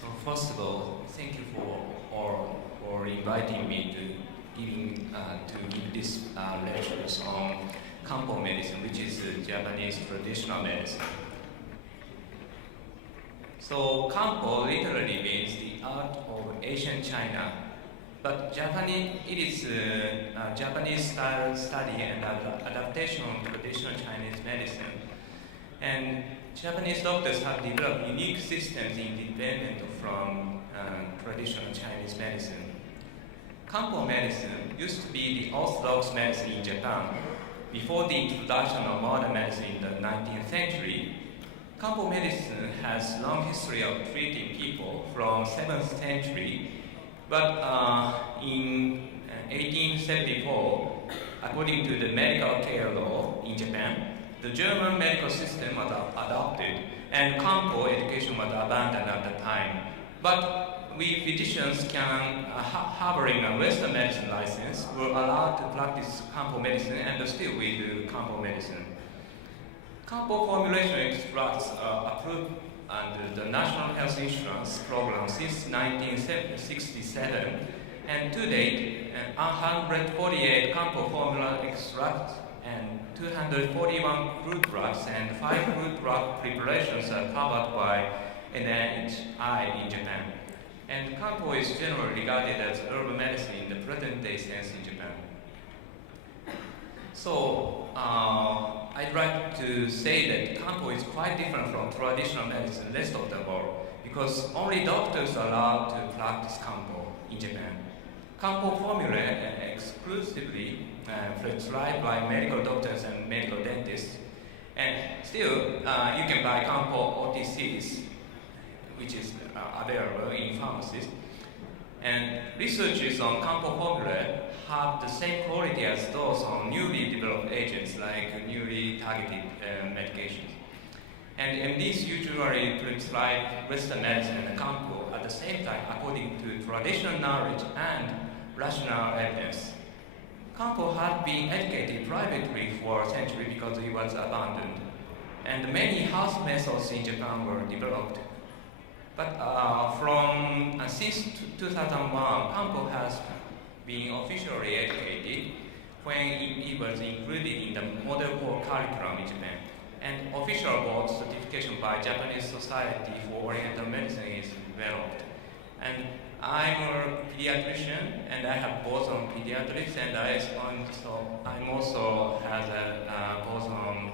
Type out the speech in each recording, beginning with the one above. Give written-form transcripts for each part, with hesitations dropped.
So first of all, thank you for inviting me to give this lectures on Kambo medicine, which is Japanese traditional medicine. So Kambo literally means the art of ancient China, but it is Japanese style study and adaptation of traditional Chinese medicine. And Japanese doctors have developed unique systems independent from traditional Chinese medicine. Kambo medicine used to be the orthodox medicine in Japan. Before the introduction of modern medicine in the 19th century, Kambo medicine has long history of treating people from 7th century, but in 1874, according to the medical care law in Japan, the German medical system was adopted, and Kambo education was abandoned at the time. But we physicians harboring a Western medicine license were allowed to practice Kambo medicine, and still we do Kambo medicine. Kambo formulation extracts are approved under the National Health Insurance Program since 1967, and to date, 148 Kambo formula extracts and 241 crude drugs and 5 crude drug preparations are covered by NHI in Japan. And Kambo is generally regarded as herbal medicine in the present-day sense in Japan. So, I'd like to say that Kambo is quite different from traditional medicine in the rest of the world, because only doctors are allowed to practice Kambo in Japan. Kambo formula exclusively prescribed by medical doctors and medical dentists, and still you can buy Kambo OTCs, which is available in pharmacies. And researches on Kambo formula have the same quality as those on newly developed agents like newly targeted medications. And MDs usually prescribe Western medicine and Kambo at the same time according to traditional knowledge and rational evidence. Kambo had been educated privately for a century because it was abandoned, and many house methods in Japan were developed. But since 2001, Kambo has been officially educated when it was included in the model core curriculum in Japan. And official board certification by Japanese Society for Oriental Medicine is developed. And I'm a pediatrician, and I have both on pediatrics, and I'm also has a both on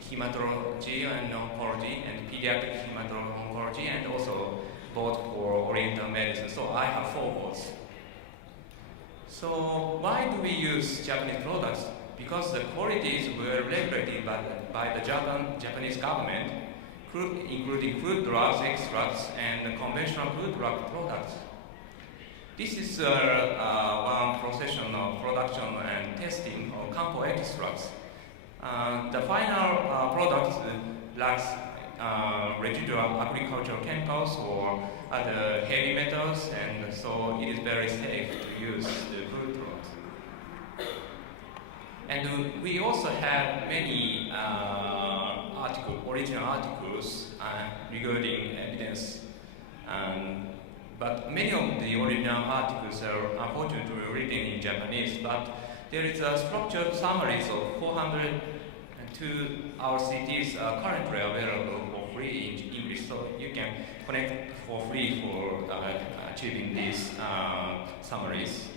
hematology and oncology, and pediatric hematology, and also both for Oriental medicine. So I have 4 boards. So why do we use Japanese products? Because the qualities were regulated by the Japanese government, including food drugs, extracts, and conventional food drug products. This is one process of production and testing of Kambo extracts. The final product lacks residual agricultural chemicals or other heavy metals, and so it is very safe to use the food products. And we also have many original articles regarding evidence, but many of the original articles are unfortunately written in Japanese, but there is a structured summaries of 402 RCTs are currently available for free in English, so you can connect for free for achieving these summaries.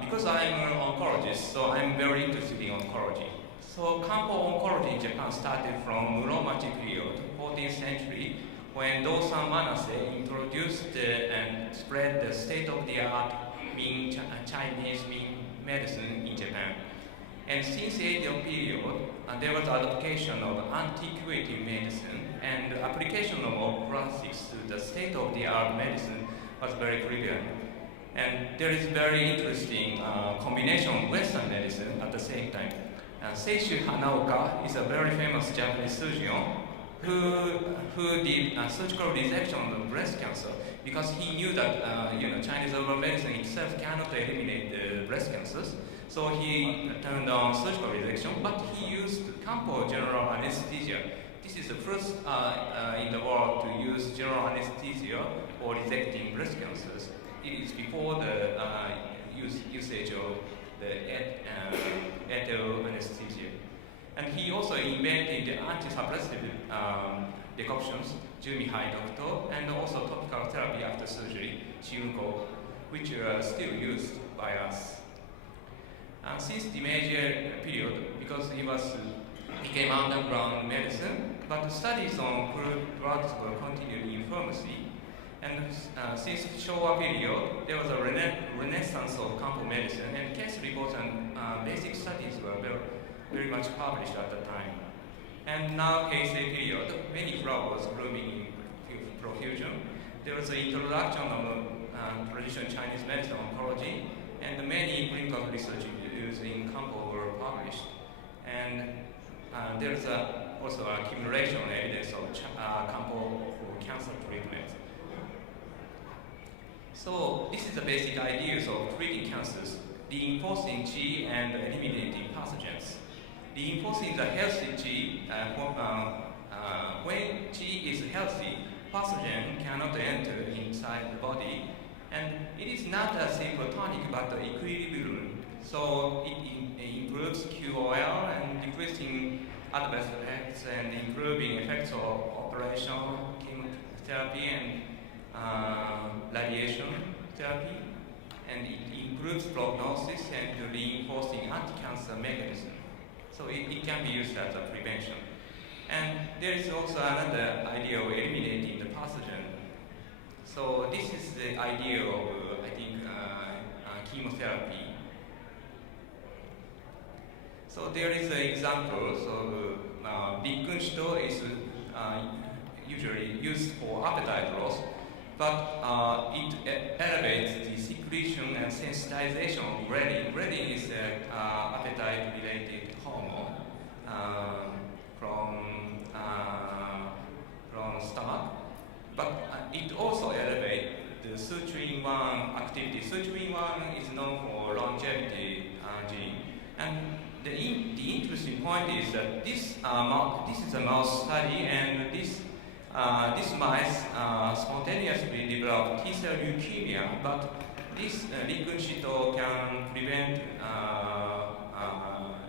Because I'm an oncologist, so I'm very interested in oncology. So Kambo oncology in Japan started from Muromachi period, 14th century, when Dosan Manase introduced and spread the state-of-the-art Chinese medicine in Japan. And since the Edo period, there was adaptation of antiquity medicine, and the application of classics to the state-of-the-art medicine was very prevalent. And there is very interesting combination of Western medicine at the same time. Seishu Hanaoka is a very famous Japanese surgeon who did surgical resection of breast cancer because he knew that Chinese herbal medicine itself cannot eliminate the breast cancers. So he turned on surgical resection, but he used Kambo general anesthesia this is the first in the world to use general anesthesia for detecting breast cancers. It is before the usage of the etel anesthesia. And he also invented the anti-suppressive decoctions, Jumi-Hai doctor, and also topical therapy after surgery, Chiunko, which are still used by us. Since the Meiji period, because he became underground medicine, but the studies on drugs were continued in pharmacy. And since Showa period, there was a renaissance of Kambo medicine, and case reports and basic studies were very much published at the time. And now, Heisei period, many flowers blooming in profusion. There was the introduction of traditional Chinese medicine oncology, and many clinical research using Kambo were published. And there is also accumulation evidence of Kambo for cancer treatment. So this is the basic ideas of treating cancers, reinforcing Qi and eliminating pathogens. Reinforcing the healthy Qi, when Qi is healthy, pathogen cannot enter inside the body, and it is not a symptomatic but equilibrium. So it improves QOL and decreasing adverse effects and improving effects of operation, chemotherapy, and radiation therapy, and it improves prognosis and reinforcing anti-cancer mechanism. So it can be used as a prevention. And there is also another idea of eliminating the pathogen. So this is the idea of, I think, chemotherapy. So there is an example. So Bikkunshito is usually used for appetite loss, but it elevates the secretion and sensitization of ghrelin. Ghrelin is an appetite-related hormone from stomach, but it also elevates the sirtuin-1 activity. Sirtuin-1 is known for longevity gene, and the interesting point is that this is a mouse study, and this mice spontaneously develop T-cell leukemia, but this Bikkunshito can prevent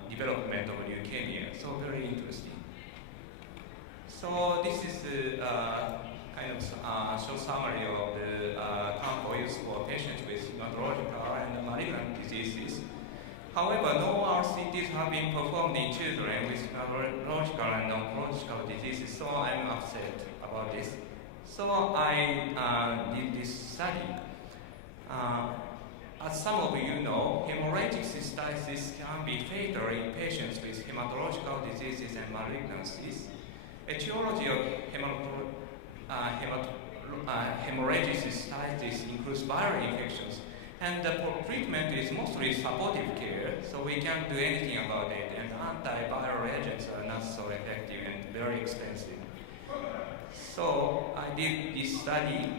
development of leukemia. So very interesting. So this is the kind of short summary of the Kambo used for patients with hematological and malignant diseases. However, no RCTs have been performed in children with neurological and oncological diseases, so I'm upset about this. So I did this study. As some of you know, hemorrhagic cystitis can be fatal in patients with hematological diseases and malignancies. Etiology of hemorrhagic cystitis includes viral infections, and the treatment is mostly supportive care, so we can't do anything about it, and antiviral agents are not so effective and very expensive. So I did this study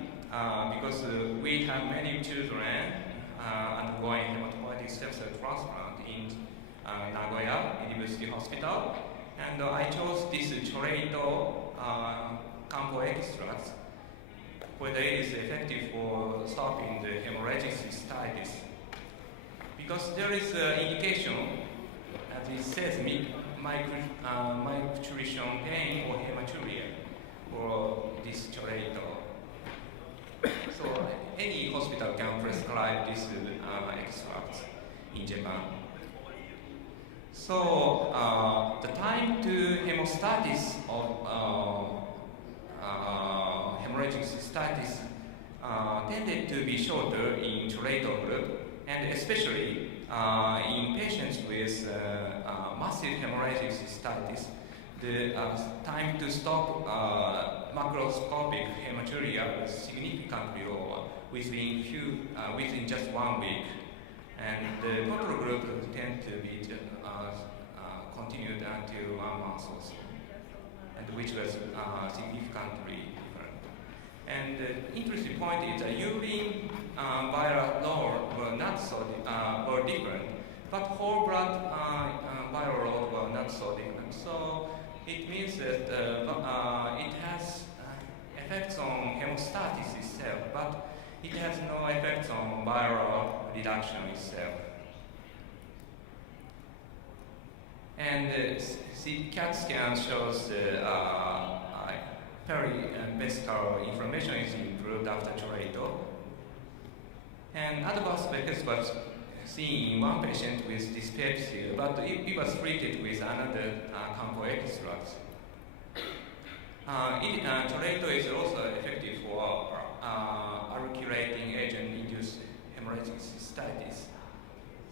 because we have many children undergoing hematopoietic stem cell transplant in Nagoya University Hospital, and I chose this chorreito Kambo extract, whether it is effective for stopping the hemorrhagic cystitis. Because there is an indication, as it says, micturition pain or hematuria for this chorreito. So any hospital can prescribe this extract in Japan. So the time to hemostasis of hemorrhagic cystitis tended to be shorter in chorreito group, and especially in patients with massive hemorrhagic cystitis, the time to stop macroscopic hematuria was significantly lower within just 1 week, and the control group tend to be continued until 1 month or so, and which was significantly different. And the interesting point is that urine viral load were not so were different, but whole blood viral load were not so different. So It means that it has effects on hemostasis itself, but it has no effects on viral reduction itself. And the CAT scan shows peri-vesical inflammation is improved after chelator. And adverse effects was seen in one patient with dyspepsia, but it was treated with another Kambo extract. Chelator is also effective for alkylating agent-induced hemorrhagic cystitis.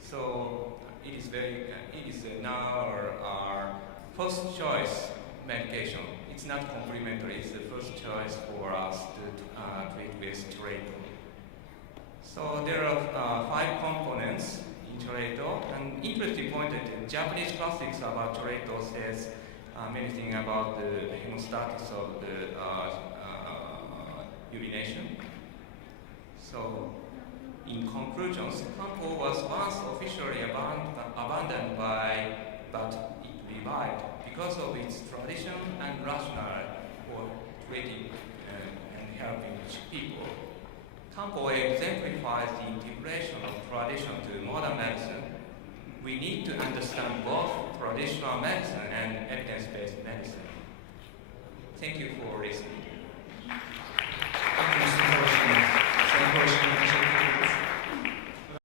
So it is now our first choice medication. It's not complementary, it's the first choice for us to treat with chelator. So there are 5 components in chelator, and interesting point that Japanese classics about chelator says many things about the hemostasis of the urination. So in conclusions, Kambo was once officially abandoned but it revived because of its tradition and rationale for treating and helping people. Kambo exemplifies the integration of tradition to modern medicine. We need to understand both traditional medicine and evidence-based medicine. Thank you for listening.